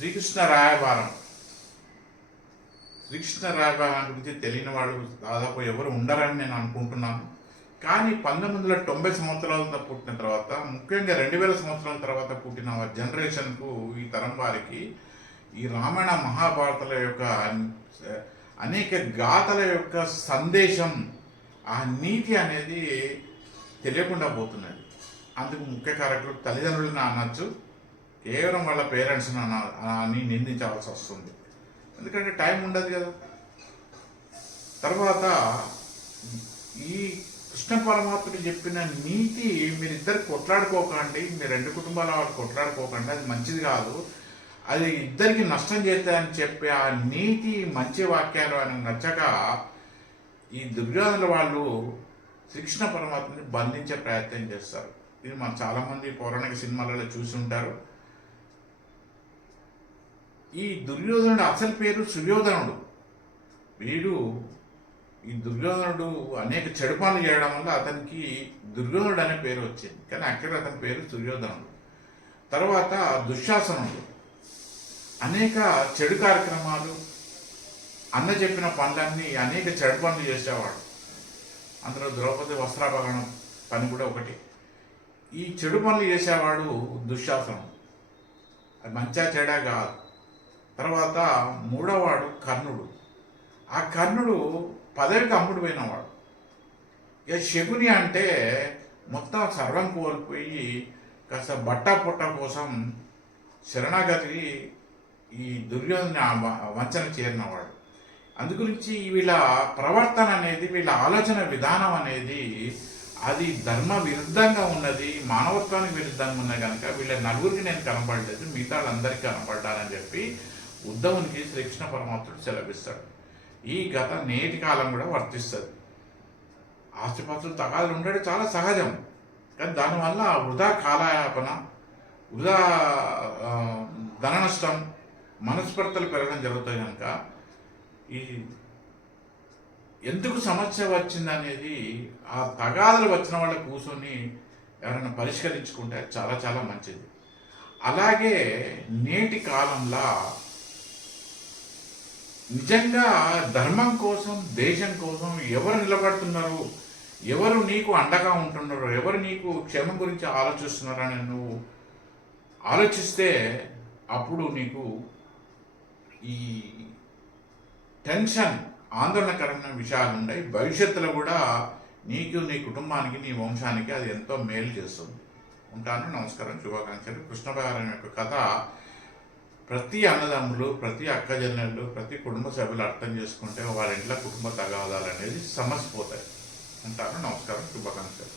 శ్రీకృష్ణ రాయబారం శ్రీకృష్ణ రాయబారం గురించి తెలియని వాళ్ళు దాదాపు ఎవరు ఉండరని నేను అనుకుంటున్నాను. కానీ 1990 సంవత్సరాల పుట్టిన తర్వాత, ముఖ్యంగా 2000 సంవత్సరాల తర్వాత పుట్టిన జనరేషన్కు, ఈ తరం వారికి ఈ రామాయణ మహాభారతాల యొక్క అనేక గాథల యొక్క సందేశం, ఆ నీతి అనేది తెలియకుండా పోతున్నది. అందుకు ముఖ్య కారకులు తల్లిదండ్రులను అనొచ్చు, కేవలం వాళ్ళ పేరెంట్స్ని అని నిందించవలసి వస్తుంది. ఎందుకంటే టైం ఉండదు కదా. తర్వాత ఈ కృష్ణ పరమాత్ముడు చెప్పిన నీతి, మీరిద్దరు కొట్లాడుకోకండి, మీ రెండు కుటుంబాల వాళ్ళు కొట్లాడుకోకండి, అది మంచిది కాదు, అది ఇద్దరికి నష్టం చేస్తాయని చెప్పి ఆ నీతి మంచి వాక్యాలు అని నచ్చక ఈ దుర్యోధనుల వాళ్ళు శ్రీకృష్ణ పరమాత్మని బంధించే ప్రయత్నం చేస్తారు. ఇది మనం చాలామంది పౌరాణిక సినిమాలలో చూసి ఉంటారు. ఈ దుర్యోధనుడు అసలు పేరు సుయోధనుడు. ఈ దుర్యోధనుడు అనేక చెడు పనులు చేయడం వల్ల అతనికి దుర్యోధనుడు అనే పేరు వచ్చింది. కానీ అక్కడ అతని పేరు సుయోధనుడు. తర్వాత దుశ్శాసనుడు అనేక చెడు కార్యక్రమాలు, అన్న చెప్పిన పనులన్నీ అనేక చెడు పనులు చేసేవాడు. అందులో ద్రౌపది వస్త్రాపహరణం పని కూడా ఒకటి. ఈ చెడు పనులు చేసేవాడు దుశ్శాసనం. అది మంచిగా చెడా కాదు. తర్వాత మూడవవాడు కర్ణుడు. ఆ కర్ణుడు పదవికి అమ్ముడు పోయినవాడు. ఇక శకుని అంటే మొత్తం సర్వం కోల్పోయి కాస్త బట్టా పొట్ట కోసం శరణాగతి ఈ దుర్యోధన వంచన చేరినవాడు. అందుగురించి వీళ్ళ ప్రవర్తన అనేది, వీళ్ళ ఆలోచన విధానం అనేది అది ధర్మ విరుద్ధంగా ఉన్నది, మానవత్వానికి విరుద్ధంగా ఉన్నది. కనుక వీళ్ళ నలుగురికి నేను కనపడలేదు, మిగతా వాళ్ళందరికీ కనపడ్డానని చెప్పి ఉద్ధవునికి శ్రీకృష్ణ పరమాత్ముడు సెలవిస్తాడు. ఈ గత నేటి కాలం కూడా వర్తిస్తుంది. ఆస్తిపాస్తులు తగాదులు ఉండడం చాలా సహజం. కానీ దానివల్ల వృధా కాలయాపన, వృధా ధన నష్టం, మనస్పర్ధలు పెరగడం జరుగుతాయి. కనుక ఈ ఎందుకు సమస్య వచ్చిందనేది ఆ తగాదులు వచ్చిన వాళ్ళు కూర్చొని ఎవరైనా పరిష్కరించుకుంటే చాలా చాలా మంచిది. అలాగే నేటి కాలంలో నిజంగా ధర్మం కోసం, దేశం కోసం ఎవరు నిలబడుతున్నారు, ఎవరు నీకు అండగా ఉంటున్నారు, ఎవరు నీకు క్షేమం గురించి ఆలోచిస్తున్నారని నువ్వు ఆలోచిస్తే అప్పుడు నీకు ఈ టెన్షన్, ఆందోళనకరమైన విషయాలు ఉన్నాయి. భవిష్యత్తులో కూడా నీకు, నీ కుటుంబానికి, నీ వంశానికి అది ఎంతో మేలు చేస్తుంది. ఉంటాను. నమస్కారం, శుభాకాంక్షలు. కృష్ణభారం యొక్క కథ ప్రతి అన్నదమ్ములు, ప్రతి అక్కజల్లెళ్ళు, ప్రతి కుటుంబ సభ్యులు అర్థం చేసుకుంటే వారి ఇంట్లో కుటుంబ తగాదాలు అనేది సమసిపోతాయి. ఉంటాను. నమస్కారం, శుభాకాంక్షలు.